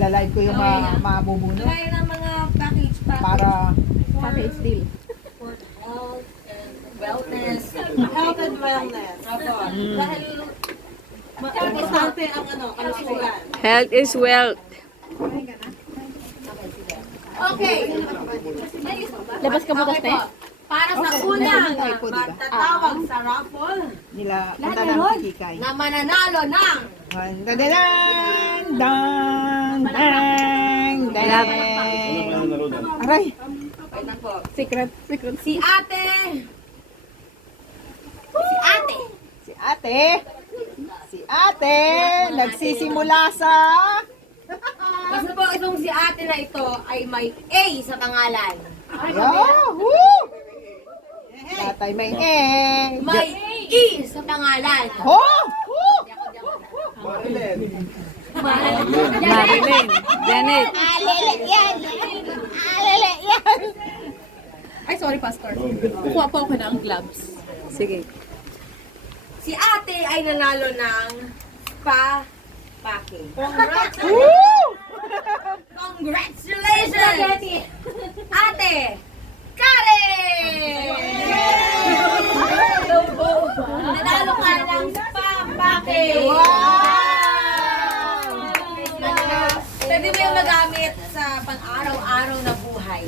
Ila-live ko yung mabubuno. Kaya ng mga package Para Package deal. for health and wellness. Health and wellness. Dahil Importante ang kalusugan. Health is wealth. okay. Labas ka bukas Okay po. Para sa unang po, diba? magtatawag sa raffle nila punta lang si Kikay. na mananalo ng Dang, dang, dang, dang. Aray, wait lang po. Secret. Si ate si ate, nagsisimula sa Basta po itong si ate na ito ay may A sa pangalan. Yahoo! Tatay may egg. May E sa pangalan. Oh! Marilyn. Janet. Alele yan! Alele yan! Ay, sorry, Pastor. Kukuha po ako ng gloves. Sige. Si ate ay nanalo ng spa package. Woo! Congratulations! Ate Karen! Nanalo ka ng spa package. Pwede mo yung magamit sa pang-araw-araw na buhay.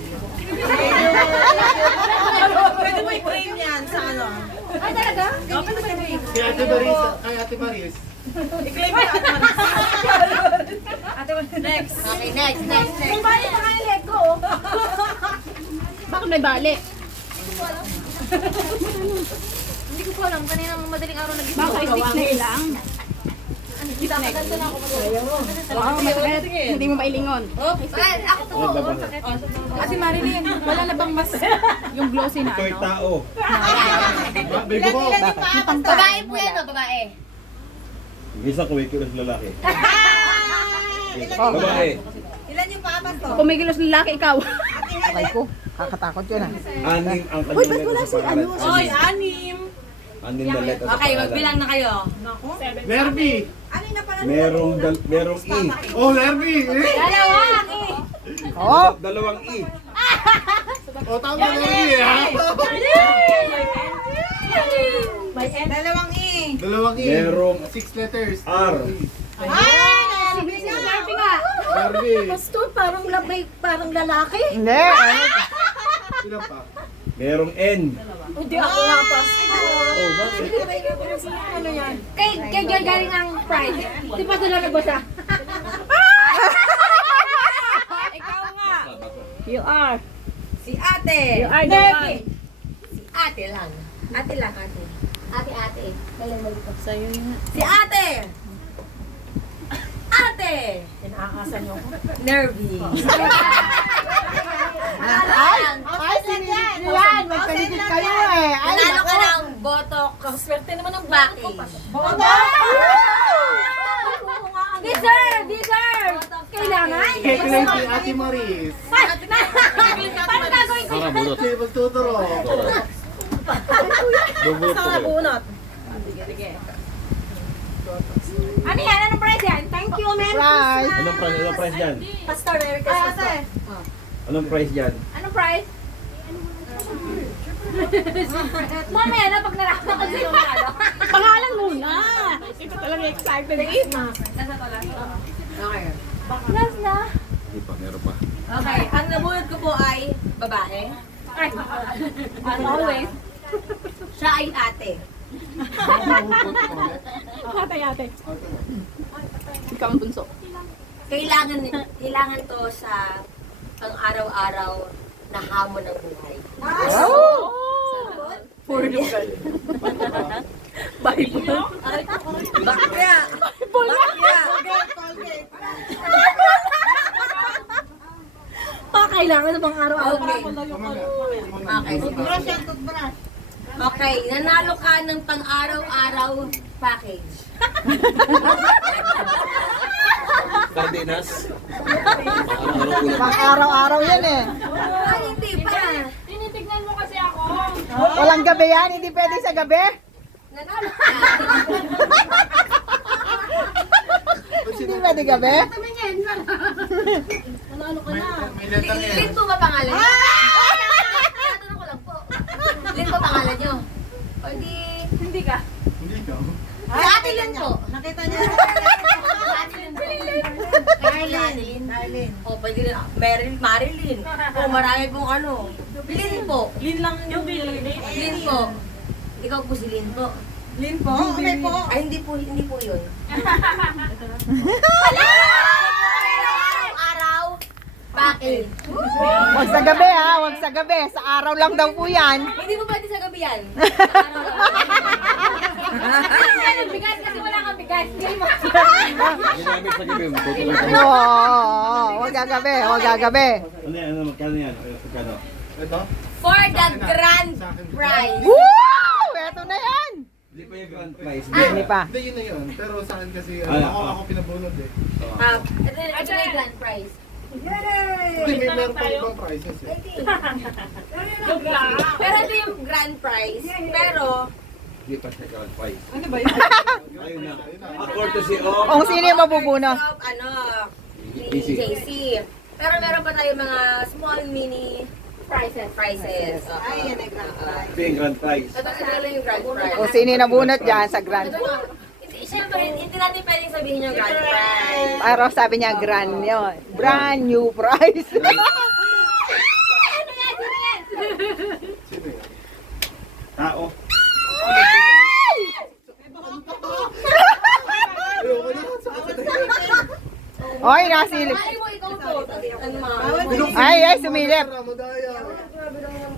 Pwede mo i-claim yan sa ano? Ay, talaga? Kay Ate Maris, kay Ate Maris. I-claim mo yung Ate Maris. Next. Okay, next. Kung bali pa kayo let go. Bakit may bali? Hindi ko po alam. Kanina madaling araw nag-ibig. Baka stick na ilang. Wow, masakit. Hindi mo mailingon. Well, ako to. Kasi Marilyn, wala na bang mas yung glossy na Ikaw ay ano? tao. Baby ko. Babae po yan, no? Babae. Isa ko, ikaw ang lalaki. Babae. Ilan yung papas to? Kung may gilos lalaki, ikaw. Ay ko, kakatakot yun ah. Anim ang kanyang letter sa pangalan. Oy, anim. Anim na letter sa Okay, pangalan. magbilang na kayo. Nervy! Ano yung napala? Merong E. Oh, Nervy! Dalawang eh. Oh! Dalawang E. Oh, tama Nervy ha? Dalawang E. Dalawang E. Merong 6 letters. R. Ay! Sabi nga. Nervy. Pastor, parang lalaki. Hindi! Ano? Sino pa? Merong N. Hindi ako napas. Oh, bakit? Kay John galing ang pride. Di pa sila nagbasa. Ikaw nga. You are. Si ate. You are the one. Si ate lang. Ate lang, ate. Ate. Kailan mo dito? Sa'yo yun. Si ate. Ate. Nervy. Ay, sinilig yan! Magkaligid kayo eh! Ay, Nanalo ka nako. ng botox. Swerte naman ng package. Deserve! Kailangan? I-claim kay Ate Maris. Paano gagawin ko yun? Sige, magtuturo. Bunot. Ano yan? Anong price yan? Thank you, man. Prize! Anong price dyan? Pastor, Merry Christmas po. Anong price dyan? Anong price? Mamaya na pag nalaman ko sa'yo ano. Pangalan muna. Ito talaga excited. Nasa to last? Okay. Last na. Hindi pa, meron pa. Okay, ang nabunod ko po ay babae. Ay, as always. Siya ay ate. Ate. Ikaw ang bunso. Kailangan to sa pang-araw-araw na hamon ng buhay. Oh! Portugal. Bible. Bakya! Kailangan na bang araw-araw? Okay, sige. Okay, nanalo ka ng pang-araw-araw package. Cardenas. Pang araw-araw yan eh. Ay, hindi pa. Walang gabi yan, hindi pwede sa gabi. Nanalo ka. Hindi pwede gabi. Ito man yan, May letang yan. Lin po ba pangalan niyo? Tinatanong ko lang po. Lin po pangalan niyo? O di... Hindi ka. Hindi ka. Si Ate Lin po. Nakita niya. Ate Lin po. Darlene. O, pwede rin. Marilyn. O, marami pong ano. Lin po. Lin lang yung Lin. Lin po. Ikaw po si Lin po. Lin po? May po. Ay, hindi po yun. Araw. Bakit? Wag sa gabi ha, wag sa gabi. Sa araw lang daw po yan. Hindi mo pwede sa gabi yan. Araw lang. Bigas kasi wala kang bigas. Ginamit sa gabi. Oo, wag gagabi, wag gagabi. Ano, magkano yan? Magkano? Ito? For the grand prize. Woo! Eto na yan. Hindi pa yung grand prize. Hindi pa. Hindi, yun na yun. Pero sa akin kasi, Ay, ako pinabunod eh. Ito na yung grand prize. Hindi, may meron pa ibang prizes eh. Pero ito yung grand prize. Pero, Hindi pa siya grand prize. Ano ba yun? Ayun na. Accord to si O. Kung sino yung mabubuno. ni JC. Pero meron pa tayo mga small mini prizes. Ay, yan ay grand prize. Ito yung grand prize. Ito na yung grand prize. Kung sino yung nabunot dyan sa grand. Ito na. Siyempre, hindi natin pwedeng sabihin yung grand prize. Pero sabi niya grand yun. Brand new prize. Sino yun? Tao. Ayoko na. Oy, nasilip. Ay mo, ikaw po. Ano mga? Ay, sumilip. Madaya.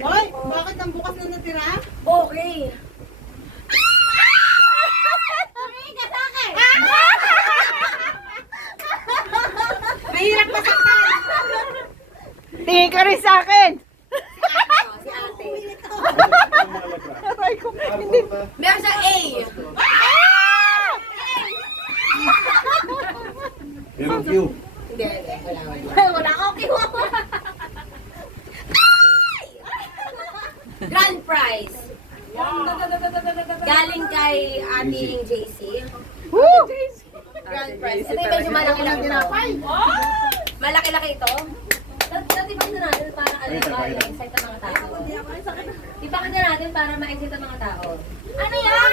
Hoy, bakit ang bukas na natira? Okay. Mahirap masaktan. Tingin ka rin sa akin. Si ate. Aray ko. Hindi. Meron siyang A. Meron Q. Hindi, wala. Wala ka, okay. Grand prize. Galing kay ating JC. Woo! Grand prize. Ito yung medyo malaki-laki ito. Malaki-laki ito. Natipagin na natin para alam Wait, ba, wait. ma-excite ang mga tao. Ipakita na natin para ma-excite ang mga tao. Ano yan?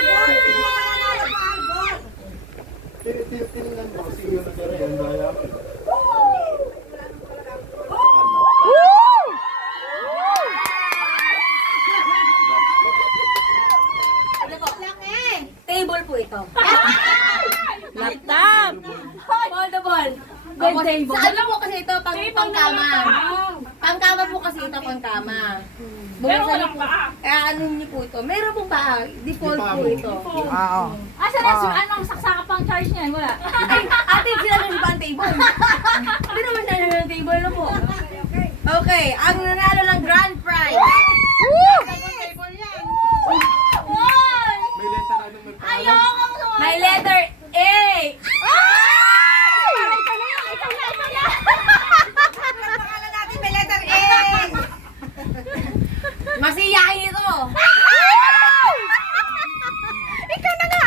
Tinignan mo kasi yung nagdara yan. Daya. Woo! Ano po? Table po ito. Laptop! Foldable. Good table. Sa ano po kasi ito, pangkama. Pangkama po kasi ito, pangkama. Pero walang paa. Ano niyo po ito? Meron pong paa. Default po ito. Oo. Asa na anong saksakan pang charge niyan? Wala. Ay, ate, sila na ba ang table? Hindi naman sila na ang table na po. Okay, ang nanalo ng grand prize. Woo! May letter anong may pangalan? May letter A. Pangalan natin may letter A. Masiyahin ito. Ikaw na nga.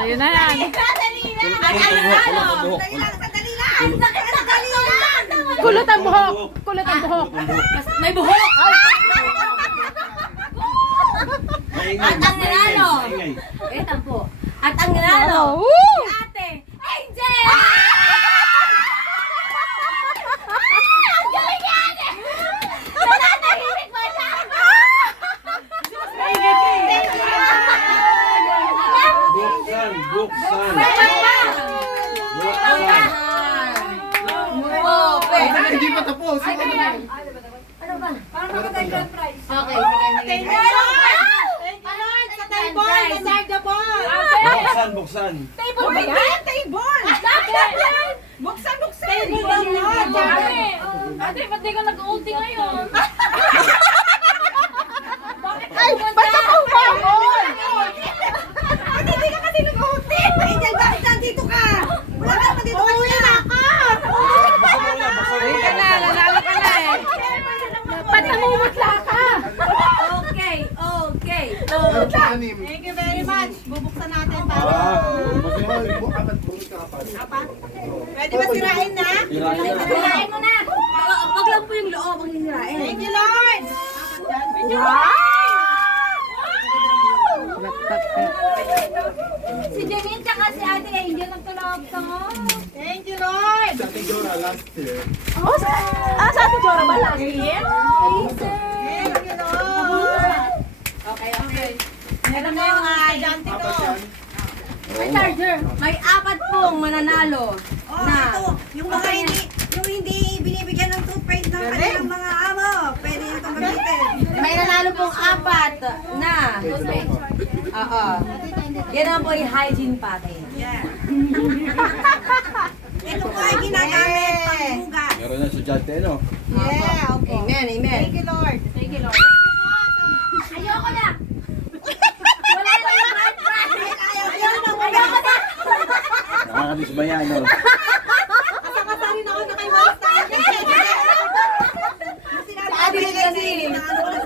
Sa'yo na yan. Ang nanalo. Sandali lang. Sandali lang. Kulot ang buhok. Kulot ang buhok. May buhok. Maingay. At ang nanalo. Maingay. Ito po. At ang nanalo. Woo! Si ate. Angel! Ang galing ni ate! Nananahimik ba siya? Buksan. Buksan. Okay. Ito na hindi pa tapos. Ano ba? Parang nakatay grand prize. Okay, sige. Ano? Sa table. Sa table. Buksan. Table ba yan? Table. Buksan. Table Ate, ba't di ka nag-ulti ngayon? Ay, ba't ka pa umahon? Hindi ka kasi nag-uti. Angel, bakit nandito ka? Wala ka naman dito kanina. Uy ka na, nanalo ka na eh. Ba't namumutla ka? Okay. anim. Thank you very much. Bubuksan natin para. Apat, bukod ka apat. Pwede ba sirain na? Sirain mo na. Wag lang po yung loob, wag yung sirain. Thank you, Lord. Si Janine tsaka si Ate Angel nagtulog sa mo. Thank you, Lord. Sa ating Dora, last year. Sa ating Jora ba last year? Thank you, Lord. Okay. Ito na yung estudyante ko. May charger. May 4 pong mananalo. Oh, ito. Yung hindi binibigyan ng toothpaste ng kanilang mga amo. Pwede nyo itong gamitin. May nanalo pong 4 na. Oo. Yan naman po yung hygiene package. Yeah. Ito po ay ginagamit panghugas. Meron na estudyante, no? Yeah, opo. Amen, amen. Thank you, Lord. Thank you, Lord. Ayoko na. Wala na yung hard prize. Ayoko na. Nakakadismaya, no? Kasakasarin ako na kay Master. Sabi ko kasi,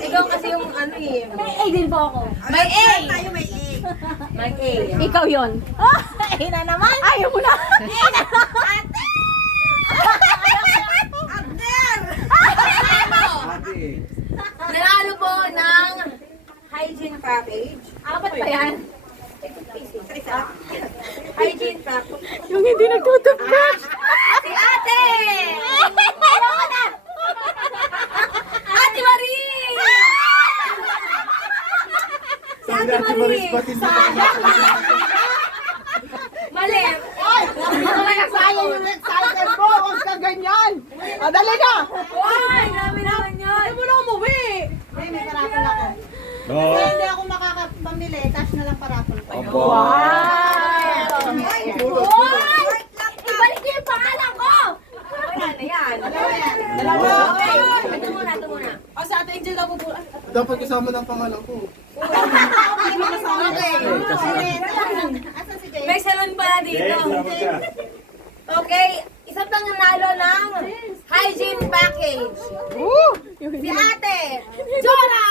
ikaw kasi yung ano eh. May A din po ako. May A. Tayo may A. May A. Ikaw yun. A na naman. Ayaw mo na. Abner! Ate. Nanalo po ng hygiene package. 4 pa yan? Hygiene package. Yung hindi nagtutupbrush. Si Ate! Ayoko na! Ate Marie! Si Sabi Ate natin, Maris Marie! Batista. Mali! Sayang yung excited mo. Huwag ka ganyan. O, dali na. Uy! Grabe naman yun! Ano na umuwi? May parapol ako. No. Kaya hindi ako makakapamili. Cash na lang parapol ko. Opo. Uy! Ibalik niyo yung pangalan ko! Wala na yan. Dalawa. Okay. Ito muna, ito muna. O, sa ating Angel na po. Dapat kasama ng pangalan ko. Okay. Asan si Jay? May salon pala dito. Okay, isa pang nanalo ng hygiene package. Si Ate Jora!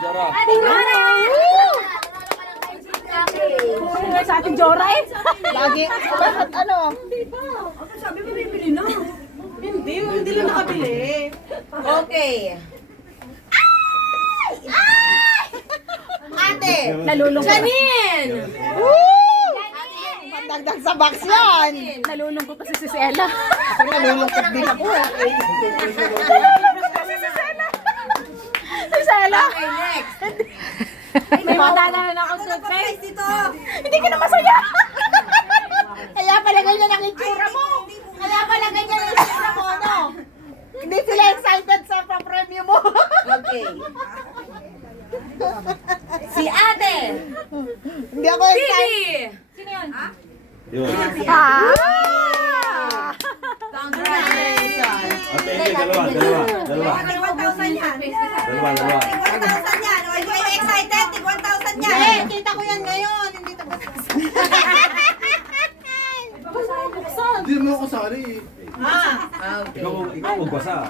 Jora. Ate Jora! Nanalo ka ng hygiene package. Sa ating Jora eh. Lagi. Bakit ano? Sabi mo bibili na. Hindi lang nakabili. Okay. Ate! Nalulungkot. Janine! Dagdag sa box yan. Nalulungkot pa si Ella. Ako nalulungkot din ako. Si Ella. Okay, next. May madala na ako Ano sa pa price dito? Hindi ka na masaya. Kaya pala ganyan ang itsura mo. Kaya pala ganyan ang itsura mo, no? Hindi sila excited sa pa-premyo mo. Okay. Si Ate! Hindi ako excited. Pili! Sino yun? Yun. Congratulations! Ate, hindi, dalawa. May 1,000 yan. Dalawa. May 1,000 yan. O, hindi kayo excited. Tig 1,000 yan. Eh, kita ko yan ngayon. Hindi tapos. Hindi mo ako sari. Okay. Ikaw magbasa.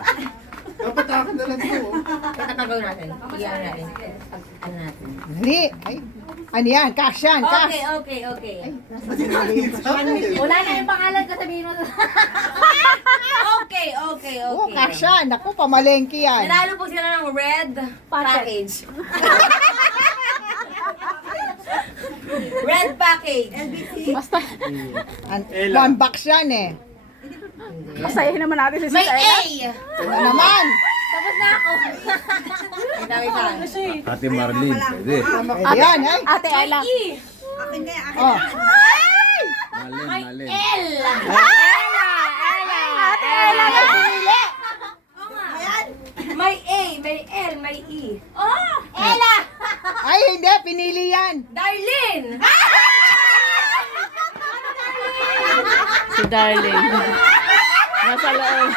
Dapat akin na lang ito. Tatagaw natin. Iyan natin. Ano natin? Hindi. Ay, ano yan? Cash yan. Cash. Okay. Sa akin. Wala na yung pangalan ko, sabihin mo. Okay. Oo, cash yan. Naku, pamalengke yan. Nanalo po sila ng red package. Red package. Basta, One box yan eh. masayahin naman natin si May Ella. A! Ano naman? Tapos na ako. Wait lang. Ate Marlene, pwede. Pwede yan, eh. Ate Ella. E! Akin kaya, akin Oh. Marlene. L! Ate Ella na pinili. Ayan. May A, may L, may E. Oh! Ella! Ay, hindi. Pinili yan. Darlene! Si Darling. Nasa loob.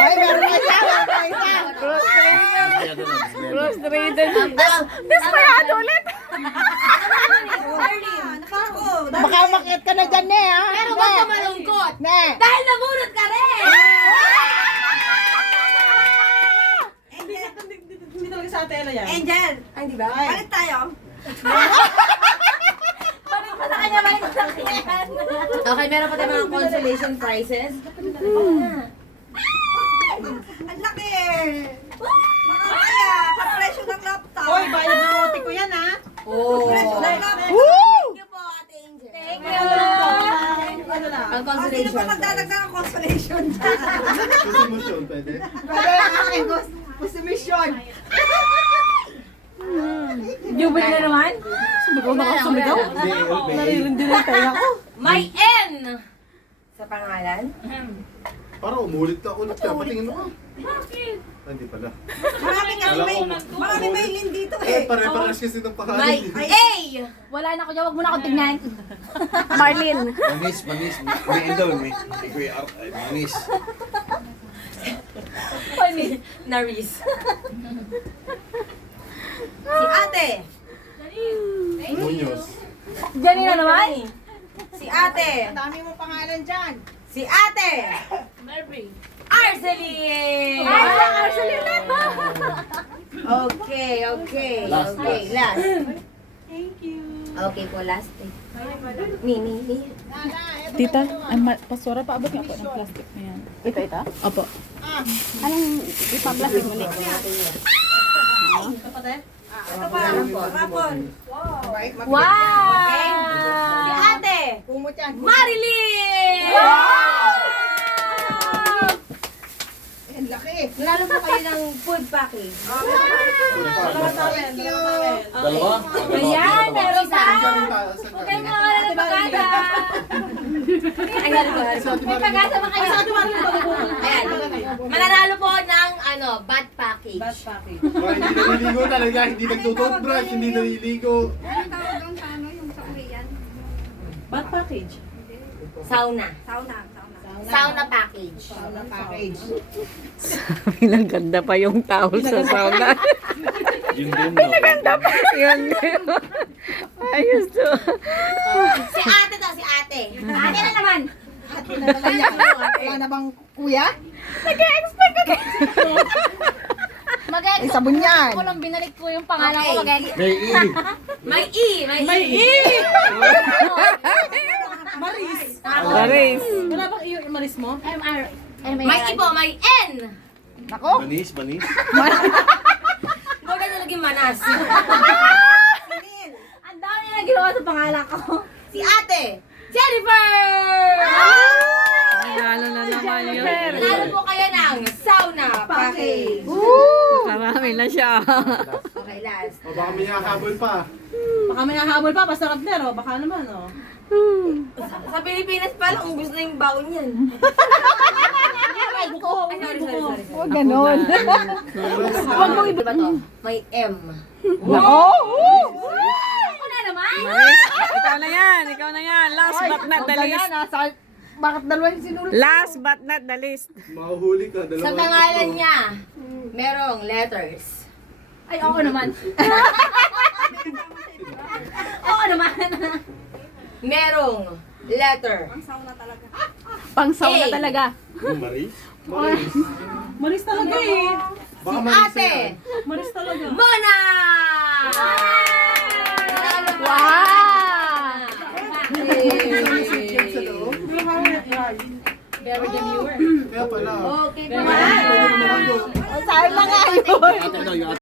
Ay, meron na siya. Meron na isa. Frustrated. Dismayado ulit. Nakako. Baka umakyat ka na dyan, ne, ha? Pero huwag ka malungkot. Ne. Dahil nabunot ka rin! Hindi talaga sa ate Ella yan. Angel, Ay, di ba? balik tayo. Balik pa sa kanya, balik pa sa kanya. Okay, meron pa tayong mga consolation prizes. Ang laki! Makakaya, kapresyo ng laptop. Hoy, bayad ng ote ko yan ha. Oh. Kapresyo ng laptop. Thank you po, Ate Angel. Thank you. Ano lang? Ang O, sino consolation. pa magdadagdag ng consolation dyan? Gusto mo siya, pwede? Pwede ang aking gusto mission. Jubel na naman? Sumigaw na ako, sumigaw. Naririndi na yung tayo ko. May N sa pangalan. Parang umulit ka ulit ka. Patingin mo. Bakit? Hindi pala. Marami may lin dito Eh, eh. pare-pares kasi ng pangalan. May eh. A. Wala na ko dyan, wag mo na akong tignan. Manis. May endo. May kuya ay manis. Naris. Si Ate. Muñoz. Janine na naman? Si Ate. Ang dami mo pangalan dyan. Si Ate. Arceline. Arceline na. Okay. Last. Last. Okay po, last. Mimi. Tita, pastora, paabot nga po ng plastic na yan. Ito? Opo. Anong ipaplastic mo ulit? Ito pa, rapon. Wow! Si Ate. Kumot yan. Marilyn! Ang laki. Nalalo po kayo ng food package. Thank you. Dalawa? Ayan, meron pa. Saan Kayo ka? mga wala ng pag-asa. Ay, hari ko. May pag-asa ba kayo? Ayan. Mananalo po ng bat package. Mga hindi naliligo talaga. Hindi nagtututbrush. Hindi naliligo. Ba't package? Sauna. Sauna. Sauna package. Package. Ang ganda pa yung towel sa sauna. Yun din. Pinaganda pa. Yun. Ayos to. Si Ate daw, si Ate. Ate na naman. Ate na naman yan. Wala na bang kuya? Mag-expect. Ay, sabon yan. Ako lang binalik ko yung pangalan ko. May i. May E. May E. Maris. Maris. Wala bang iyo Maris mo? May E po. May N. Nako. Manis. Huwag ka na naging manas. Ang dami na ginawa sa pangalan ko. Si Ate. Jennifer! Lalo na naman yun. Lalo po kayo ng sauna package. Marami na siya. Okay, last. O baka may nakakabol pa. Baka may nahabol pa, basta Rabner, oh. Baka naman, oh. Sa Pilipinas pa lang, ubus na yung baon yan. Ay, sorry. Huwag ganon. Huwag mong iba to. May M. Nako. Ako na naman! Maris, ikaw na yan. Last but not the least. Bakit dalawa yung sinulat? Last but not the least. Mahuhuli ka. Dalawa. Sa pangalan niya, merong letters. Ay, oo naman. Oo naman. Merong letter. Pang sauna A. talaga. Maris? Maris. Maris talaga eh. Baka Si Maris Ate. yan. Maris talaga. Mona! Wow! Sa loob? Very demure. Kaya pala. Okay, Pwede naman doon. Saan na nga yun? Ate daw, yung